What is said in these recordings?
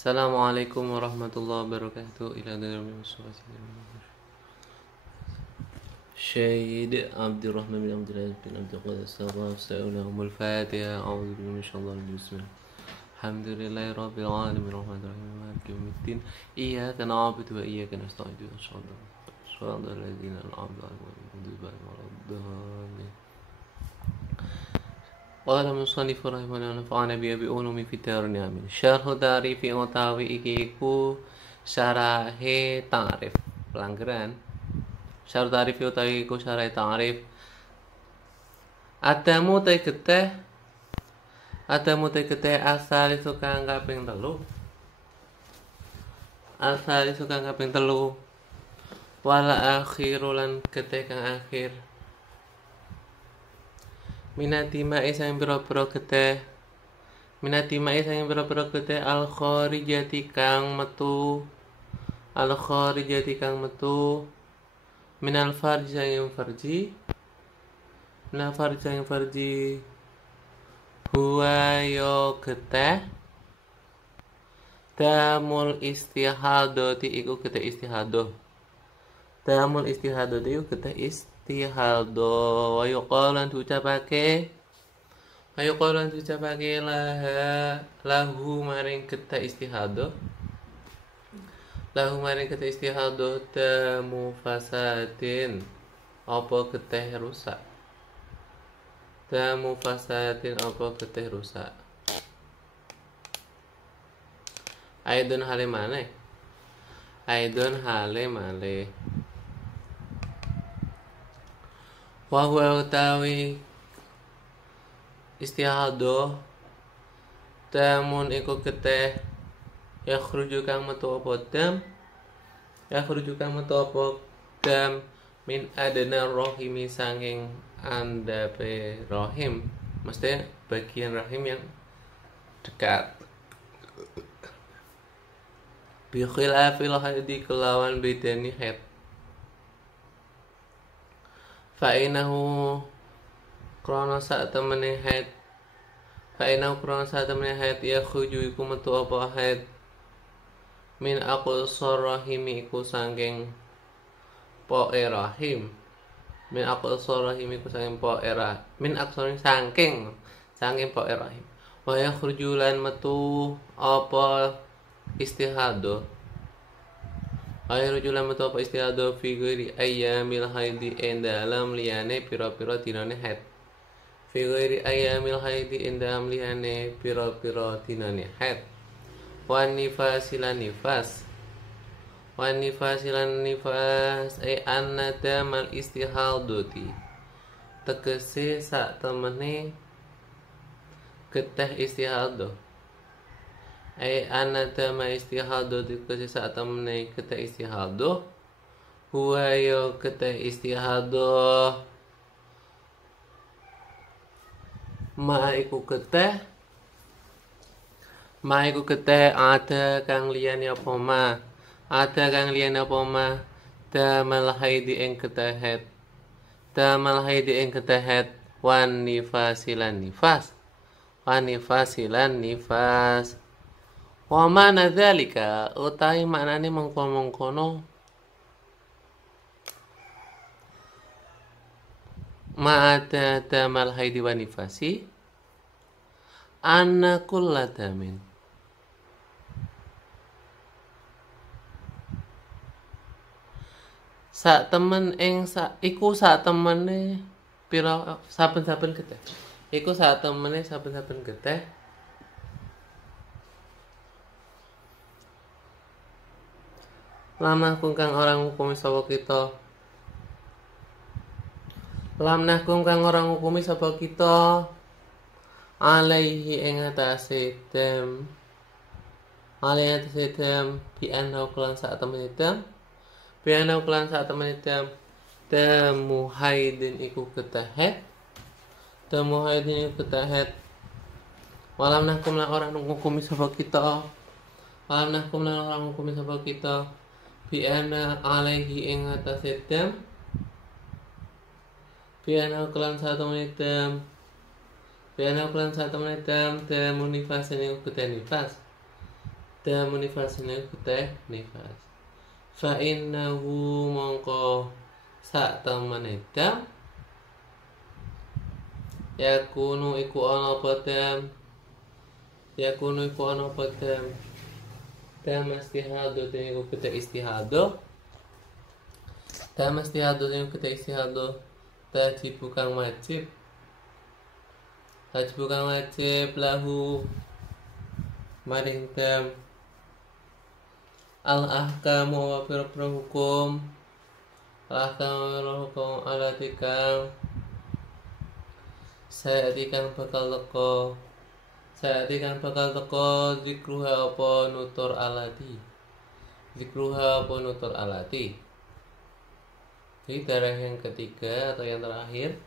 Assalamualaikum warahmatullahi wabarakatuh. Ila dalam Syahid Abdurrahman bin Abdullah bin Abdul Qadir Sarraf Sa'ulahum al-Fatiha. A'udhu billahi minasyaitanir rajim. Bismillah. Alhamdulillahi rabbil alamin arrahmanir rahim maliki yaumiddin. Iyyaka na'budu wa iyyaka nasta'in. Shiratal ladzina an'amta 'alaihim. قال المصنف رحمه الله نفعنا بعلوم في الدارين آمين. شرح تعريف utawi iki iku syarahe ta'rif. Pelanggaran. Syarh ta'rif utawi iku syarah ta'rif. Adamu te geteh asal iso kang kaping 3. Asal iso kang kaping 3. Wala akhiru lan geteh kang akhir. Minati ma'i sang pira-pira geteh al kharijati kang metu minal farji sang farji huwa yo geteh damul istihadati iku geteh istihadah. Damul istihadati iku geteh istihadah. Wa yuqalan diucapake lahu maring geteh istihadah. Damu fasadin apa geteh rusak. Aidun hale male. Wa huwa utawi istihadah damun iku geteh yakhruju kang metu apa dam min adna rahimi sanging andape rahim, mesti bagian rahim yang dekat. Bi khilafil haidi kelawan bedani haid. Fa'inahu krana sak temene haid ya khuju iku metu apa haid min aqsar rahimi iku sangking po'e rahim. Min sangking po'e rahim. Wa ya khuju lan metu apa istihadah. Fi ghairi ayyamil haidi dalam liyane pira-pira dinane haid. Wan nifasilan nifas anna damal istihadati tegese sak temene geteh istihadah. Anna damal istihadati tegese sak temene geteh istihadah. Huwa yo geteh istihadah ma iku geteh ada kang liyane apa ma damal haidi ing geteh wan nifasilan nifas wa mana dzalika utai maknane mengkono ma'ada damal haidi wa nifasi anna kulla damin sak temene pira saben-saben geteh iku sak temene saben-saben geteh lamah kang orang hukumi sapa kita alaihi ing atase dem bi anna kelan sak temene damu haidin iku geteh walam nahkum lan orang hukumi sapa kita bi anna alaihi ing atase dem Piano kelan satu menit damu nifas ini udah nifas Damu nifasine teh nifas. Fa innahu mongko sak temene dam yakunu iku ana apa dam dam istihado te iku kita istihado dam istihado te iku kita istihado tajib bukan wajib lahu maring dam al-ahkamu wa pira-pira hukum alatikang saya atikan bakal teko zikruha apa nutur alati. Jadi darah yang ketiga atau yang terakhir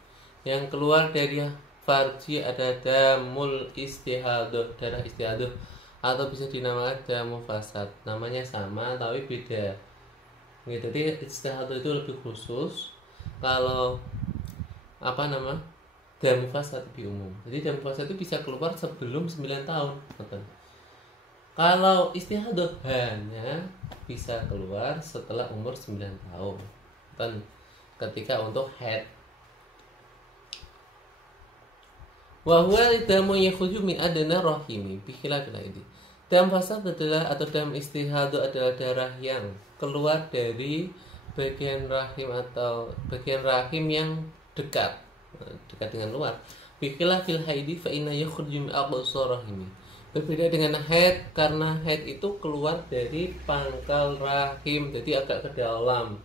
yang keluar dari farji ada damul istihadoh, darah istihadoh, atau bisa dinamakan damu fasad. Namanya sama tapi beda. Jadi istihadoh itu lebih khusus. Kalau damu fasad lebih umum. Jadi damu fasad itu bisa keluar sebelum 9 tahun. Kalau istihadoh hanya bisa keluar setelah umur 9 tahun. Ketika untuk haid. Wa huwa damu yakhruju min adna rahimi bi khilafil haid. Dam fasad adalah atau dam istihado adalah darah yang keluar dari bagian rahim atau bagian rahim yang dekat dengan luar. Bikilah fil haidi fa inna yakhruju min aqsar rahimi. Berbeda dengan haid karena haid itu keluar dari pangkal rahim, jadi agak ke dalam.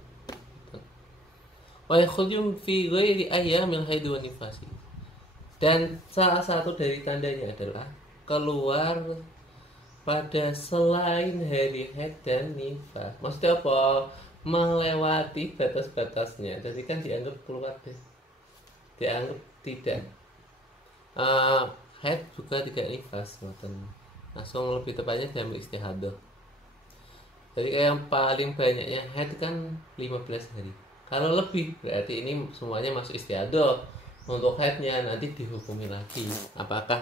Wa yakhruju fi ghairi ayyamil haid wa nifasi. Dan salah satu dari tandanya adalah keluar pada selain hari haid dan nifas. Maksudnya apa? Melewati batas-batasnya. Jadi kan dianggap keluar deh. Dianggap tidak haid juga tidak nifas. Langsung lebih tepatnya jam istihadah. Jadi yang paling banyaknya haid kan 15 hari. Kalau lebih berarti ini semuanya masuk istihadah. Untuk haidnya nanti dihukumi lagi. Apakah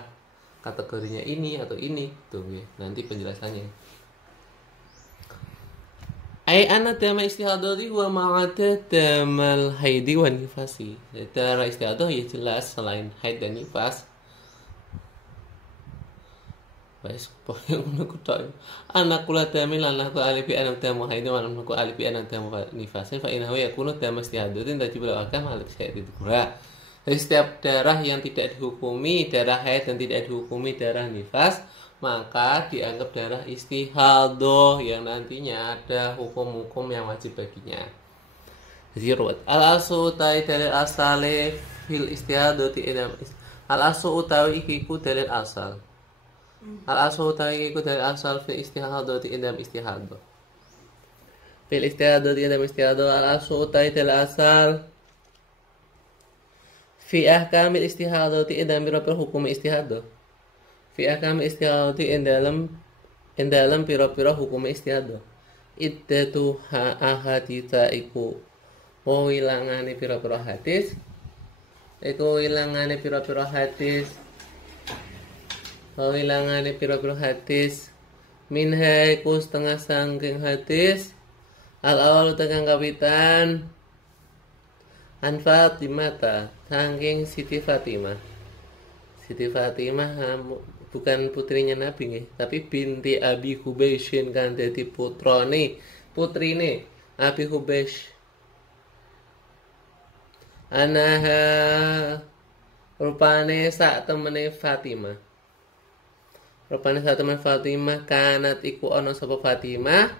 kategorinya ini atau ini tuh ya, nanti penjelasannya. Ai anna dama istihadati wa ma'ata damal haidi wa nifasi. Darah istihadah ya jelas selain haid dan nifas. Wes pokoke ngono ku tok. Anak kula damil anakku alibi anak damu haidi wa anakku alibi anak damu nifasi fa innahu yakunu dama istihadatin tajib al-ahkam alik syait itu kurang. Jadi setiap darah yang tidak dihukumi darah haid dan tidak dihukumi darah nifas, maka dianggap darah istihadah yang nantinya ada hukum-hukum yang wajib baginya. Jadi ruwet. Al-asu utawi dalil asale fil istihadati idam. Al-asu utawi iku dalil asal. Al-asu utawi iku dalil asal fil istihadati idam istihadah. Fil istihadati idam istihadah al-asu utawi dalil asal fi ahkamil istihadati indam pira-pira hukum istihadah. Fi ahkamil istihadati dalam pira-pira hukum istihadah. Iddatu ahaditsa iku wilangane pira-pira hadis. Wilangane pira-pira hadis. Minha iku setengah sangking hadis. Al-awal tekan kapitan an Fatimah saking Siti Fatimah. Siti Fatimah bukan putrinya Nabi nggih, tapi binti Abi Hubaisyin kan dadi putrine Abi Hubaish. Anaha rupane sak temene Fatimah. Kanat iku ana sapa Fatimah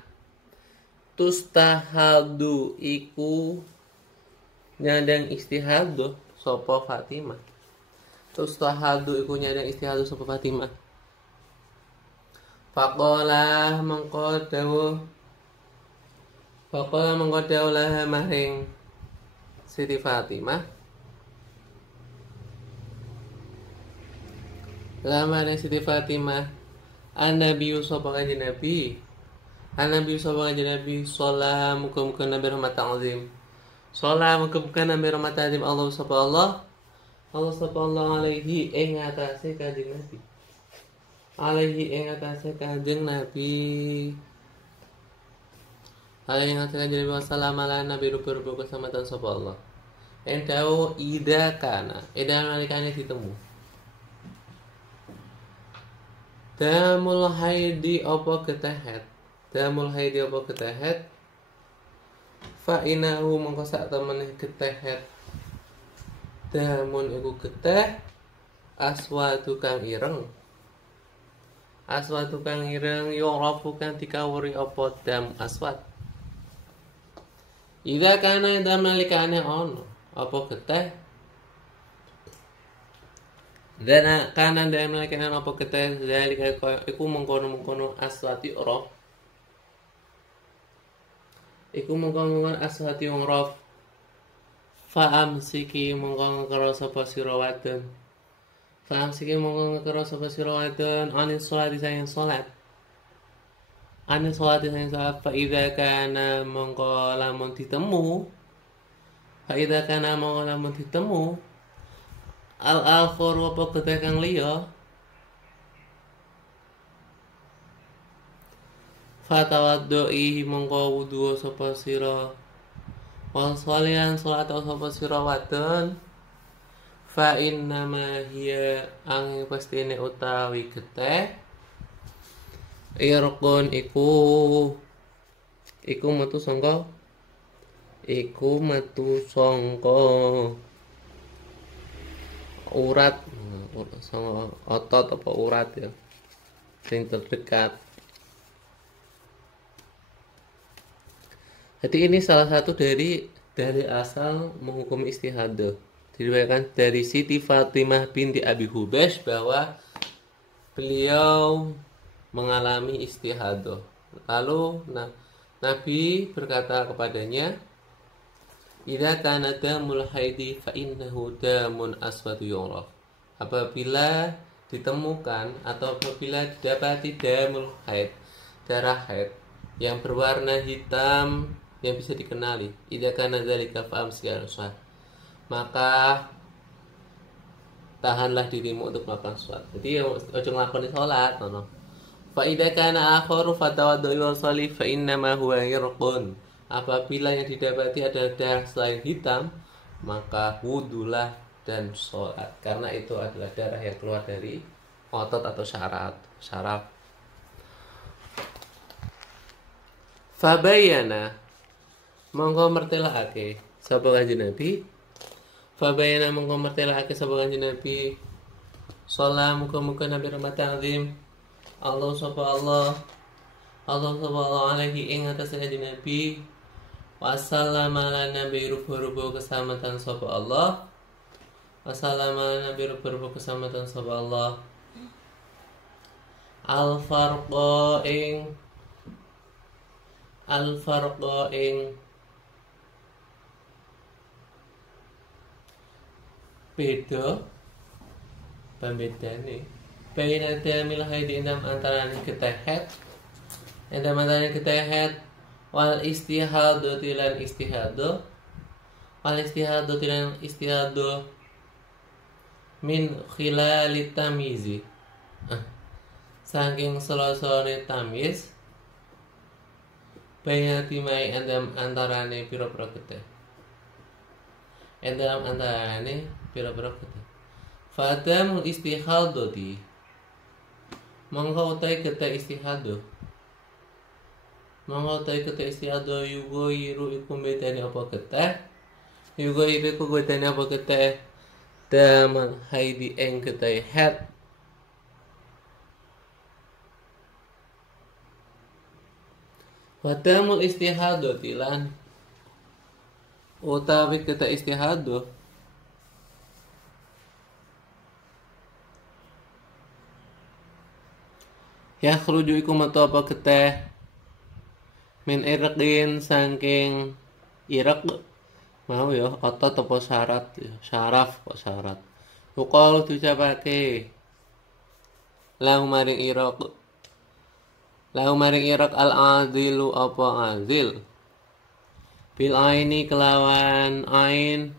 tustahadu iku nyandang istihadah sapa Fatimah. Tustahadu iku nyandang istihadah sapa Fatimah. Faqala mangko dawuh lah maring Siti Fatimah. Lamane Siti Fatimah An-Nabi sapa kanjeng Nabi. An-Nabi sapa kanjeng Nabi sallallahu muga-muga nabi rahmat azim. Salam muga-muga nabi rahmat azim Allah sapa Allah alaihi ing atase kanjeng Nabi. alaihi ing atase Kanjeng Nabi. Alaihi ing atase Kanjeng Nabi wasallam ala nabi rupa-rupa keselamatan sapa Allah. Ing dawuh ida kana, ida nalikane ditemu. Damul haidi apa ketehet. Damul haidi apa ketehet. Fa inahu mongko sak temene ketehet. Damun iku keteh aswatu kang ireng. Aswatu kang ireng yurafu kang dikawuri apa dam aswat. Ida kana dam nalikane ono apa keteh. Dan kanan dan nalikane apa keteh dalika iku mengkono-mengkono aswati uraf. Iku mengkono-mengkono aswati uraf. Fa'am siki mongko ngkara sapa sira wadon. Fa'am siki mongko ngkara sapa sira wadon anis sholati sayang salat. Anis sholati sayang salat fa idza kana mongko lamun ditemu. Fa idza kana mongko lamun ditemu al-akhir apa keteh kang liya. Fatawaddu'i mongko wudu sapa sira. Wal sholian salat sapa sira wadon. Fa innama hiya ang pastine utawi geteh. Irqun iku metu sangka urat sangka otot apa urat ya sing terdekat. Jadi ini salah satu dari asal menghukum istihadah. Diriwayatkan dari Siti Fatimah binti Abi Hubash bahwa beliau mengalami istihadah. Lalu Nabi berkata kepadanya, "Idza kana damul haidi fa innahu damun aswadu yuraf." Apabila ditemukan atau apabila didapati damul haid, darah haid yang berwarna hitam yang bisa dikenali, idza kana dzalika fa'am siarusah, maka tahanlah dirimu untuk melakukan sholat. Jadi ojo nglakoni sholat ngono. Fa idza kana akharu fatawaddu wa sholli fa inna ma huwa irqun. Apabila yang didapati adalah darah selain hitam, maka wudulah dan sholat, karena itu adalah darah yang keluar dari otot atau syaraf. Fabayana mongko mertelakake sapa Kanjeng Nabi. Fabayana mongko mertelakake sapa Kanjeng Nabi. Salam muga-muga Nabi rahmat azim. Allah alaihi ing atas Kanjeng Nabi. Wassalamu ala nabi rupa-rupa keselamatan sapa Allah. Wassalamu ala nabi rupa-rupa keselamatan sapa Allah. Al-farqa ing beda pembedane baina damil haidi enam antarané ketehet wal istihadu tilan istihadu min khilali tamizi saking selosone tamiz baina timai endam antarane pira-pira getih fadamul istihadati mongko utai getih istihadu yugo iru iku bedane apa getih daman haidi ing getih head wadamul istihadati lan utawi getih istihadu ya khruju iku metu apa getih min irqin saking irq mau ya otot apa syaraf uqal diucapake lahu maring iraq al-azilu apa azil bil aini kelawan ain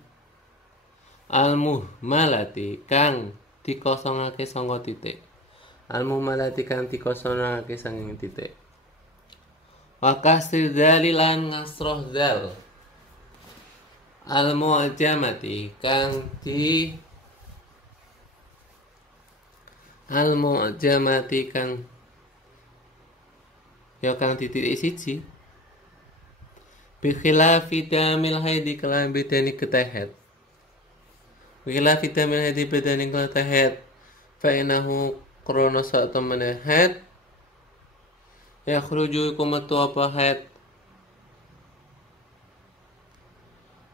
al-muhmalati kang dikosongake sanga titik al-muhmalati kang dikosonake sanging titik. Wa kasri dzali lan ngasroh dzal al-mu'jamati kang di al-mu'jamati kang ya kang titik siji bi khilafi damil haidi kelan bedani ketehet bi khilafi damil haidi bedani ketehet fa inahu krana sak temene het ya khruju iku metu apa het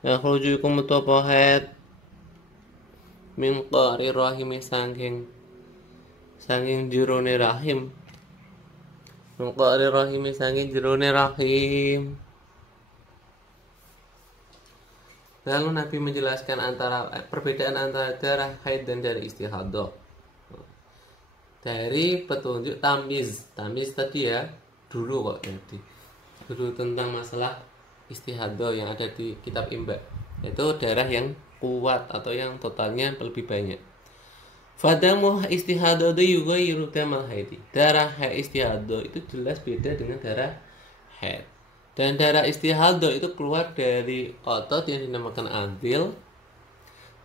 ya khruju iku metu apa het min qari rahimi sangking jerone rahim min qari rahimi sangking jerone rahim. Lalu Nabi menjelaskan perbedaan antara darah haid dan darah istihadah dari petunjuk tamyiz tadi ya dulu kok jadi dulu tentang masalah istihadah yang ada di kitab Imba, itu darah yang kuat atau yang totalnya lebih banyak. Fadamu istihadah juga yurudamal haidi, darah haid istihadah itu jelas beda dengan darah haid. Dan darah istihadah itu keluar dari otot yang dinamakan adil,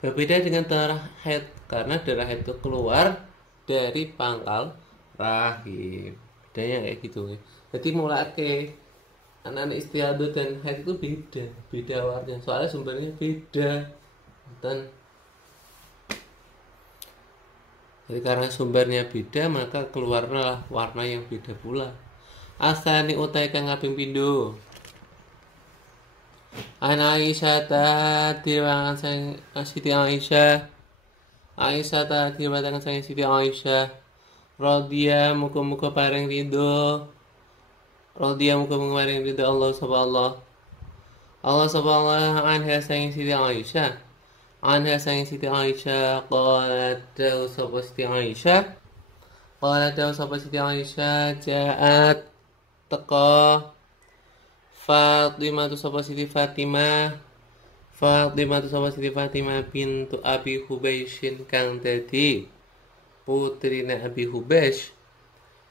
berbeda dengan darah haid karena darah haid itu keluar dari pangkal rahim. Bedanya kayak gitu. Jadi mulai anak-anak istihadah dan haid itu beda warnanya, soalnya sumbernya beda. Dan jadi karena sumbernya beda maka keluarlah warna yang beda pula. Asani utai kang kaping pindho. Ana Aisyah ta diriwayatkan sang Siti Aisyah. Aisyah ta diriwayatkan sang Siti Aisyah. Radhiya muga-muga paring ridho. Radhiya muga-muga paring ridho Allah subhanahu anha sang Siti Aisyah. Anha sang Siti Aisyah qalat dawu sapa Siti Aisyah. Qalat dawu sapa Siti Aisyah ja'at teka Fatimah tu sapa Siti Fatimah bintu Abi Hubaisyin kang dadi putrine Abi Hubaish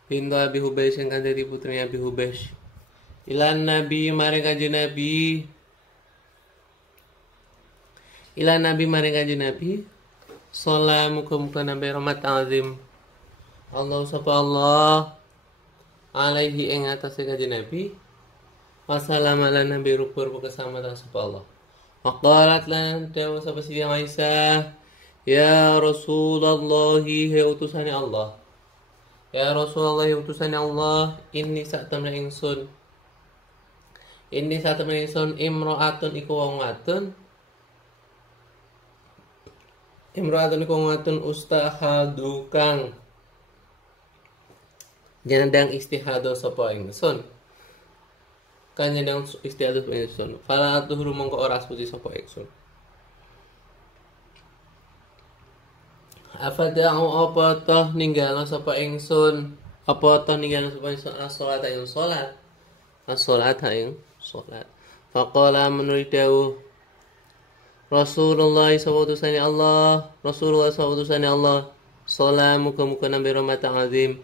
bintu Abi Hubaisyin kang dadi putrine Abi Hubaish ilan Nabi maring kanjeng Nabi salam muga-muga nampi rahmat azim Allah sapa Allah alaihi ing atase kanjeng Nabi wassalamu ala nabi rupur keselamatan sapa Allah. Waqalat lan dawu sapa Siti Aisyah ya Rasulullah he utusane Allah. Ya Rasulullah utusane Allah inni satamna ingsun imra'atun iku wong wadon ustahadu kang nyandang istihadah sapa ingsun kan nyandang istihadah sapa ingsun fala tuhru mongko ora suci sapa ingsun afada'u apa toh ninggalo sapa ingsun as-salat ing salat faqala menurut dawuh Rasulullah sallallahu salamu muga-muga nampi rahmat azim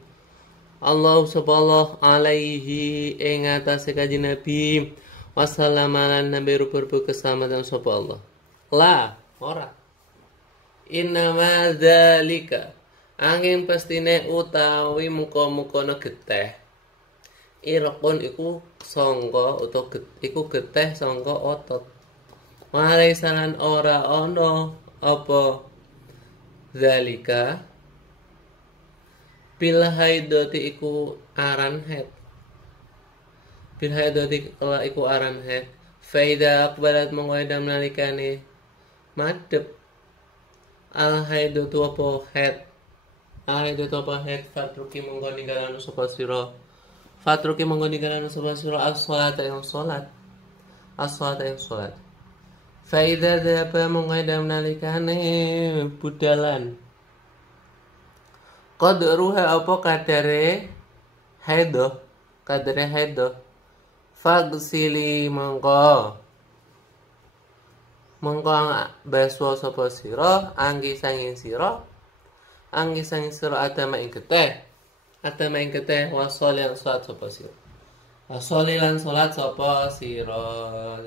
Allah subhanahu alaihi ing atase kanjeng Nabi wasallam lan nabi rupa keselamatan sapa Allah. La ora. Innama dzalika angin pastine utawi muka-mukana geteh. Irqun iku sangka utawa iku geteh sangka otot. Walaisalan ora ono apa dzalika bil haidati iku aran haid. Bil haidati kala iku aran haid. Faida akbarat mengwadam nalikane madhep al haidatu apa haid. Al haidatu apa haid fatruki mongko ninggalana sapa sira. As-salat ing salat. Faida dhaba mengwadam nalikane budalan. Qadruha apa kadare haidah fagsili mongko baswa sapa sira anggi sanging sira Angin sira adama ing getih. Adama ing getih wasol yang salat sapa sira. Wasol lan salat sapa sira.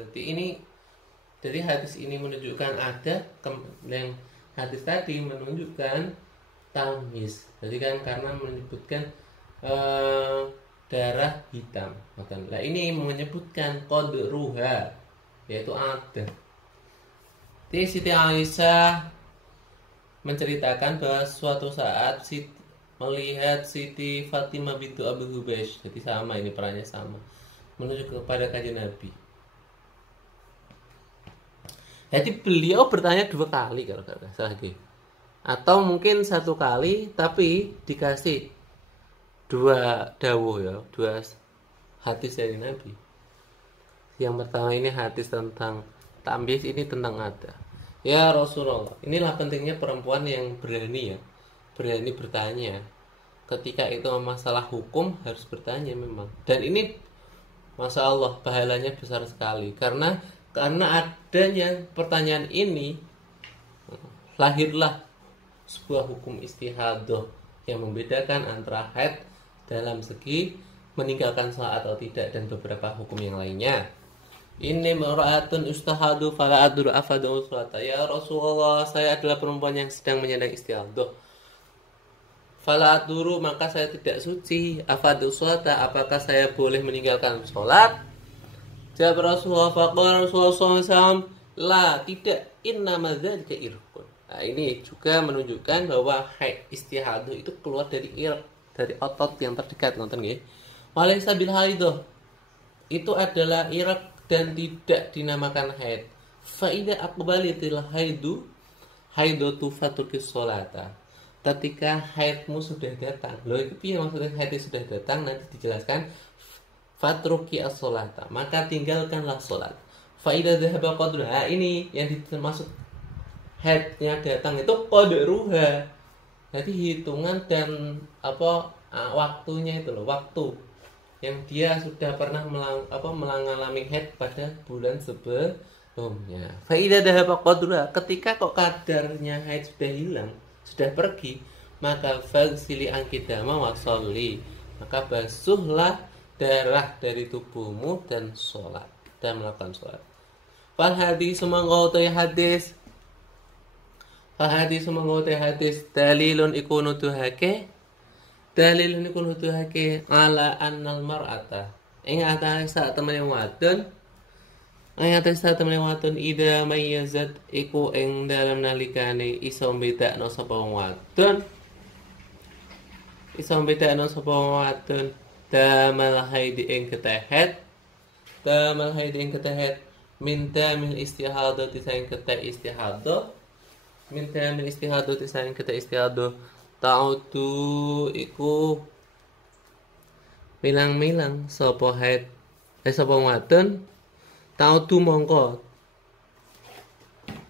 Jadi hadis ini menunjukkan yang hadis tadi menunjukkan tamyiz. Jadi kan karena menyebutkan darah hitam. Nah ini menyebutkan qadruha, yaitu ada. Jadi Siti Aisyah menceritakan bahwa suatu saat melihat Siti Fatimah bintu Abu Hubaysh. Jadi sama, ini perannya sama, menuju kepada kanjeng Nabi. Jadi beliau bertanya 2 kali kalau nggak salah, atau mungkin 1 kali, tapi dikasih 2 dawuh ya, 2 hadis dari Nabi. Yang pertama ini hadis tentang tamyiz, ini tentang ada. Ya Rasulullah, inilah pentingnya perempuan yang berani bertanya. Ketika itu masalah hukum harus bertanya memang. Dan ini Masya Allah pahalanya besar sekali. Karena adanya pertanyaan ini lahirlah sebuah hukum istihadah yang membedakan antara haid dalam segi meninggalkan salat atau tidak dan beberapa hukum yang lainnya. Ini mar'atun ustahadu fala adru afadu salata. Ya Rasulullah, saya adalah perempuan yang sedang menyandang istihadah. Fala adru, maka saya tidak suci. Afadu salata, apakah saya boleh meninggalkan salat? Jawab Rasulullah, faqala Rasulullah SAW, la, tidak, innama dzalika irqun. Nah, ini juga menunjukkan bahwa haid istihadah itu keluar dari irq, dari otot yang terdekat, nonton nggih. Walaysa bil haidah, itu adalah irq dan tidak dinamakan haid. Fa idza aqbalatil haidatu fatukis sholata. Ketika haidmu sudah datang. Loh, itu piye maksudnya haid sudah datang? Nanti dijelaskan. Fatruki as-sholata, maka tinggalkanlah sholat. Fa idza dhahaba qadruha, ini yang dimaksud haidnya datang itu qadruha. Jadi hitungan dan waktunya itu loh, waktu yang dia sudah pernah mengalami haid pada bulan sebelumnya. Fa idza dhahaba qadruha, ketika kok kadarnya haid sudah hilang, sudah pergi, maka faghsili ankidama wa sholli, maka basuhlah darah dari tubuhmu dan sholat, dan melakukan sholat. Fal hadis mangkotai hadis. Fal hadis mangkotai hadis dalilun ikunu tuhake. Dalilun ikunu tuhake ala annal mar'ata. Ing atas sak temene wadon. Ing atas sak temene wadon ida mayyazat iku ing dalam nalikane iso bedakno sapa wong wadon. Iso bedakno sapa wong wadon. Damal haidi ing ketehet. Damal haidi ing ketehet. Minta mil istihadah tisaing keteh istihadah. Minta mil istihadah tisaing keteh istihadah. Ta'udu iku milang-milang sapa haid sapa wadon. Ta'udu mongko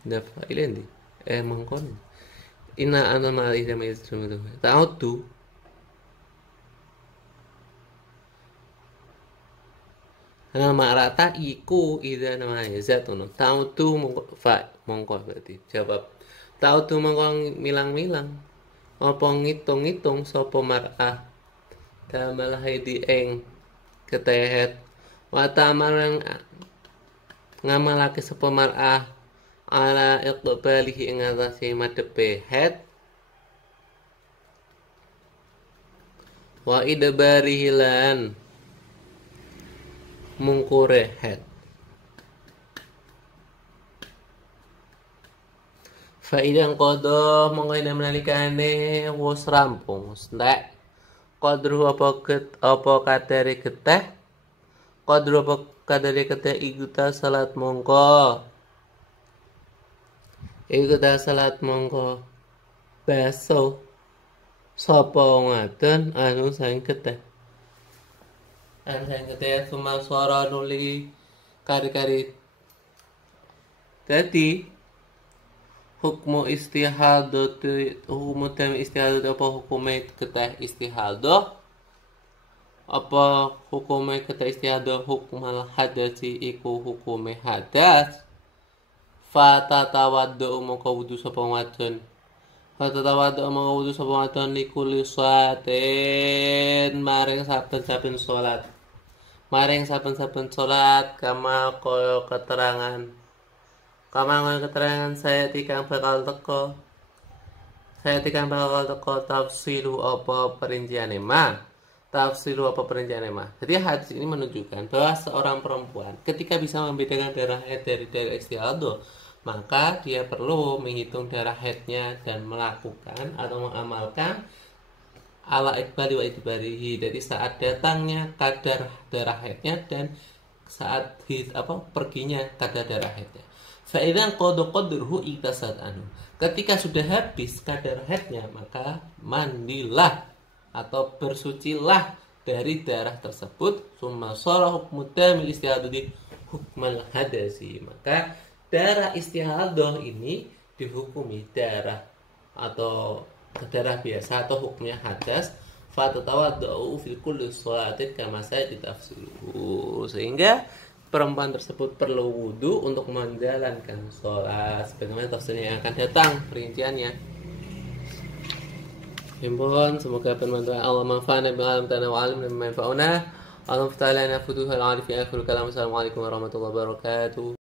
dafa ilendi mongko ina ana mali sama itu. Ta'udu marata iku ida namanya zatun. Ta'udu mongko berarti jawab. Ta'udu mongko milang-milang apa ngitung-ngitung sapa mar'ah damal haidi ing ketehet wa tamarang ngamalake sapa mar'ah ala iqbalihi ing atase madhepe haid wa idbarihi lan mungkure haid. Faidang kodo mongko menalikane wis rampung entek qadru apa kadare geteh qadru apa kadare geteh iguta salat mongko baso sapa wadon anu saing geteh sumal suara nuli kari-kari. Jadi hukum istihadah apa hukumnya ketah istihadah apa hukumnya ketah istihadah hukmal hadasi iku hukumnya hadas fata tawaddu maka wudu sapa wadon Fatatawaddu mongko wudu sapa wadon likuli salatin maring saben-saben salat. Maring saben-saben salat kama kaya keterangan. Kama kaya keterangan saya tikang bakal teko. Saya tikang bakal teko tafsilu apa perinciane ma. Tafsilu apa perinciane ma. Jadi hadis ini menunjukkan bahwa seorang perempuan ketika bisa membedakan darah haid dari darah istihadah, maka dia perlu menghitung darah haidnya dan melakukan atau mengamalkan ala ikbali wa idbarihi. Jadi saat datangnya kadar darah haidnya dan saat perginya kadar darah haidnya. Fa idzan qadruhu iktasad anu. Ketika sudah habis kadar haidnya, maka mandilah atau bersucilah dari darah tersebut. Summa shara hukmu damil istihadati hukmal hadasi. Maka darah istihadah ini dihukumi darah atau darah biasa atau hukumnya hadas. Fatatawaddu fi kulli shalatin kama sayatafsilu. Sehingga perempuan tersebut perlu wudu untuk menjalankan sholat sebagaimana tafsirnya yang akan datang perinciannya. Himbauan semoga bermanfaat. Allah manfa'ana bil alam tanah wa alim mimma yanfa'una. Allah ta'ala futuhal arif fi akhir kalam. Assalamualaikum warahmatullahi wabarakatuh.